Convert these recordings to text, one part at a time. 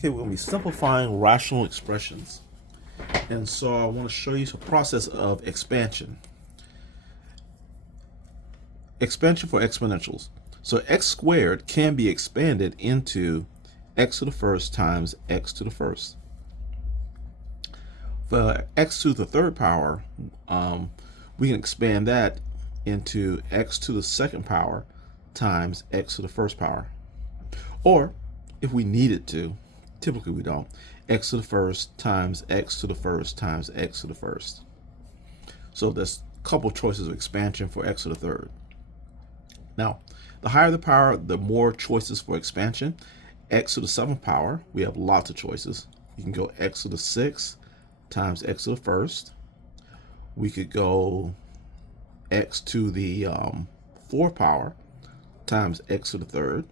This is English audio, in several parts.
Okay, we're going to be simplifying rational expressions. And so I want to show you the process of expansion. Expansion for exponentials. So x squared can be expanded into x to the first times x to the first. For x to the third power, we can expand that into x to the second power times x to the first power. Or, if we needed to, typically we don't, x to the first times x to the first times x to the first. So there's a couple choices of expansion for x to the third. Now, the higher the power, the more choices for expansion. X to the seventh power, we have lots of choices. You can go x to the sixth times x to the first. We could go x to the fourth power times x to the third.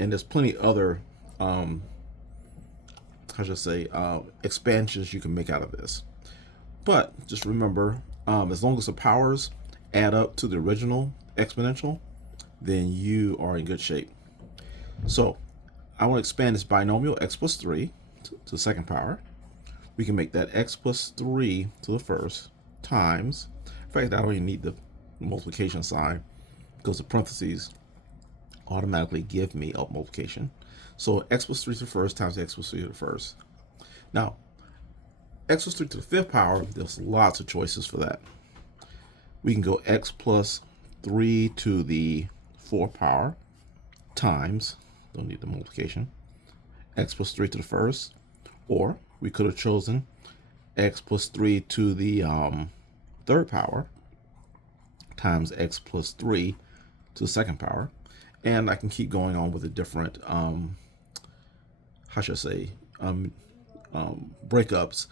And there's plenty other, expansions you can make out of this. But just remember, as long as the powers add up to the original exponential, then you are in good shape. So I want to expand this binomial x plus 3 to the second power. We can make that x plus 3 to the first times, in fact, I don't even need the multiplication sign because the parentheses automatically give me up multiplication. So x plus 3 to the first times x plus 3 to the first. Now, x plus 3 to the fifth power, there's lots of choices for that. We can go x plus 3 to the fourth power times, don't need the multiplication, x plus 3 to the first, or we could have chosen x plus 3 to the third power times x plus 3 to the second power. And I can keep going on with the different, breakups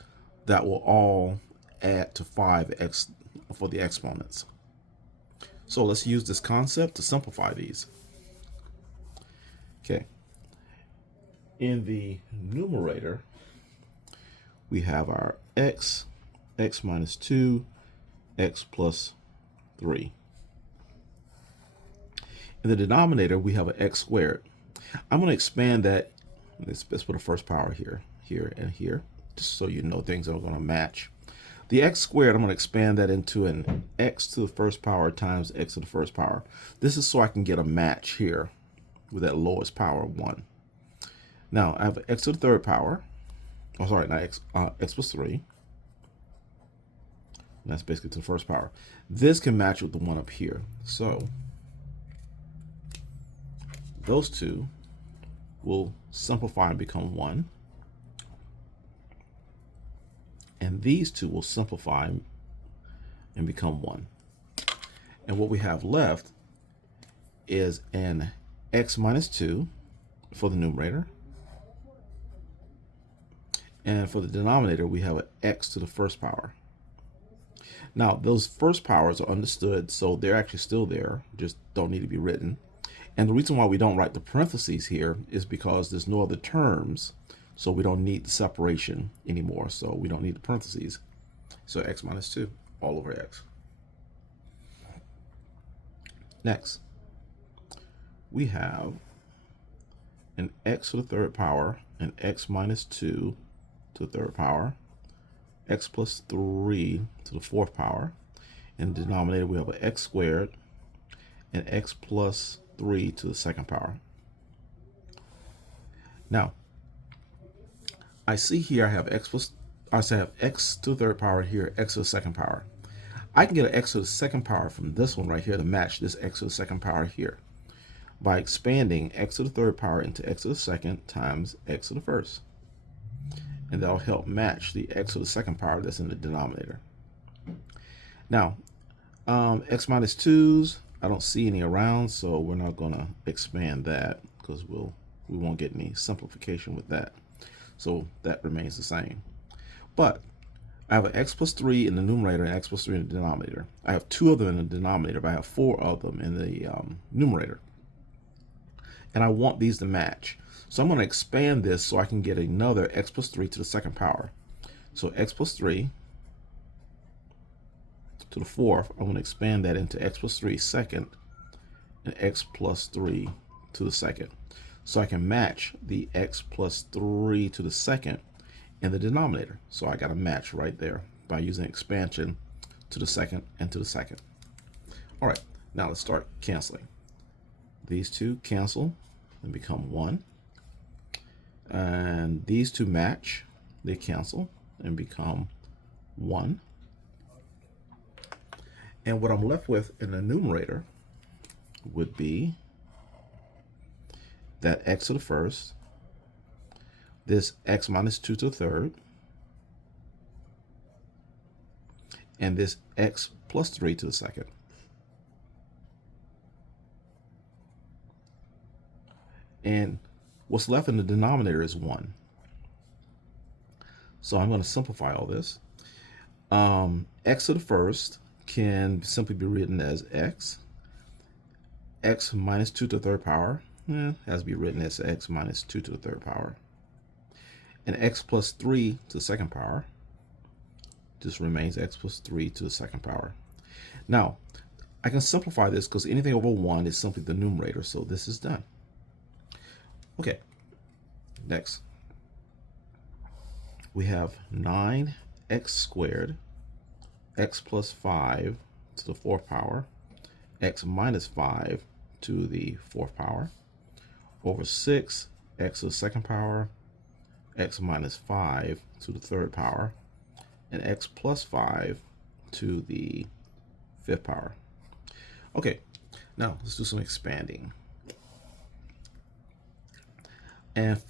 that will all add to 5x for the exponents. So let's use this concept to simplify these. Okay. In the numerator, we have our x minus 2, x plus 3. In the denominator, we have an x squared. I'm going to expand that. Let's put the first power here, here, and here, just so you know things are going to match. The x squared, I'm going to expand that into an x to the first power times x to the first power. This is so I can get a match here with that lowest power, 1. Now, I have x to the third power. Oh, sorry, not x plus 3. And that's basically to the first power. This can match with the one up here. So those two will simplify and become 1. And these two will simplify and become 1. And what we have left is an x minus 2 for the numerator. And for the denominator, we have an x to the first power. Now, those first powers are understood, so they're actually still there, just don't need to be written. And the reason why we don't write the parentheses here is because there's no other terms, so we don't need the separation anymore, so we don't need the parentheses. So x minus 2 all over x. Next, we have an x to the third power, and x minus 2 to the third power, x plus 3 to the fourth power. In the denominator, we have an x squared, and x plus 3 to the second power. Now, I see here I have I have x to the third power here, x to the second power. I can get an x to the second power from this one right here to match this x to the second power here by expanding x to the third power into x to the second times x to the first. And that'll help match the x to the second power that's in the denominator. Now, x minus 2's, I don't see any around, so we're not going to expand that because we won't get any simplification with that. So that remains the same. But I have an x plus 3 in the numerator and x plus 3 in the denominator. I have 2 of them in the denominator, but I have 4 of them in the numerator. And I want these to match. So I'm going to expand this so I can get another x plus 3 to the second power. So x plus 3 to the fourth, I'm going to expand that into x plus 3 second and x plus 3 to the second. So I can match the x plus 3 to the second in the denominator. So I got a match right there by using expansion to the second and to the second. All right, now let's start canceling. These two cancel and become 1. And these two match, they cancel and become 1. And what I'm left with in the numerator would be that x to the first, this x minus 2 to the third, and this x plus 3 to the second. And what's left in the denominator is 1. So I'm going to simplify all this. X to the first can simply be written as x minus 2 to the third power has to be written as x minus 2 to the third power. And x plus 3 to the second power just remains x plus 3 to the second power. Now, I can simplify this because anything over 1 is simply the numerator, so this is done. Okay, next. We have 9x squared, x plus 5 to the fourth power, x minus 5 to the fourth power, over 6, x to the second power, x minus 5 to the third power, and x plus 5 to the fifth power. Okay, now let's do some expanding. And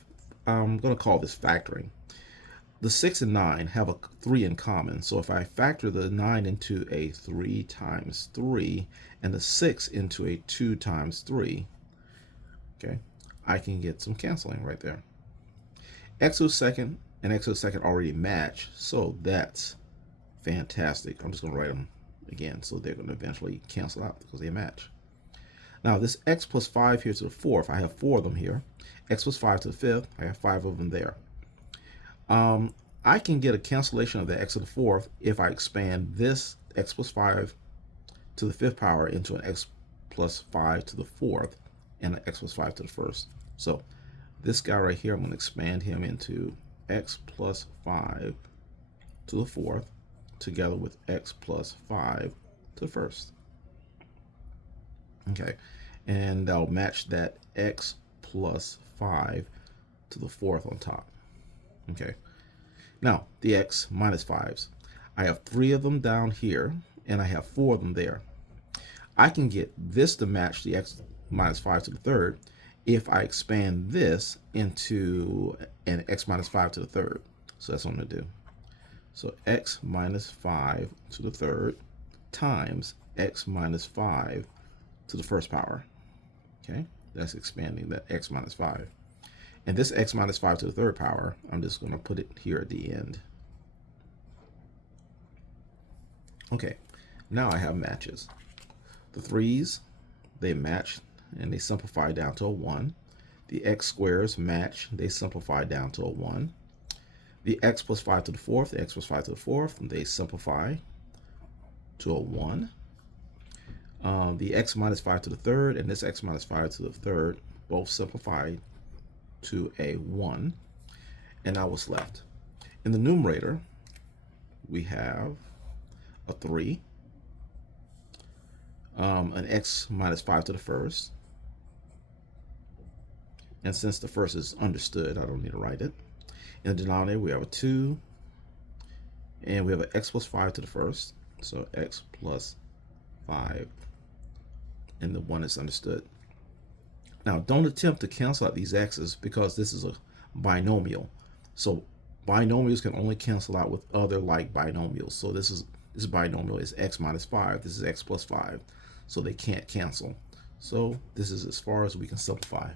I'm going to call this factoring. The 6 and 9 have a 3 in common. So if I factor the 9 into a 3 times 3 and the 6 into a 2 times 3, okay, I can get some canceling right there. X to the second and x to the second already match, so that's fantastic. I'm just going to write them again, so they're going to eventually cancel out because they match. Now this x plus 5 here to the fourth, I have 4 of them here. X plus 5 to the fifth, I have 5 of them there. I can get a cancellation of the x to the fourth if I expand this x plus 5 to the fifth power into an x plus 5 to the fourth and an x plus 5 to the first. So this guy right here, I'm going to expand him into x plus 5 to the fourth together with x plus 5 to the first. Okay, and I'll match that x plus 5 to the fourth on top. Okay, now the x minus 5s. I have 3 of them down here, and I have 4 of them there. I can get this to match the x minus 5 to the third if I expand this into an x minus 5 to the third. So that's what I'm going to do. So x minus 5 to the third times x minus 5 to the first power. Okay, that's expanding that x minus 5. And this x minus 5 to the third power, I'm just going to put it here at the end. Okay, now I have matches. The 3's, they match and they simplify down to a 1. The x squares match, they simplify down to a 1. The x plus 5 to the fourth, the x plus 5 to the fourth, they simplify to a 1. The x minus 5 to the third and this x minus 5 to the third both simplify to a 1. And now what's left? In the numerator, we have a 3, an x minus 5 to the first. And since the first is understood, I don't need to write it. In the denominator, we have a 2, and we have an x plus 5 to the first. So x plus 5, and the 1 is understood. Now, don't attempt to cancel out these x's because this is a binomial. So binomials can only cancel out with other like binomials. So this binomial is x minus 5. This is x plus 5. So they can't cancel. So this is as far as we can simplify.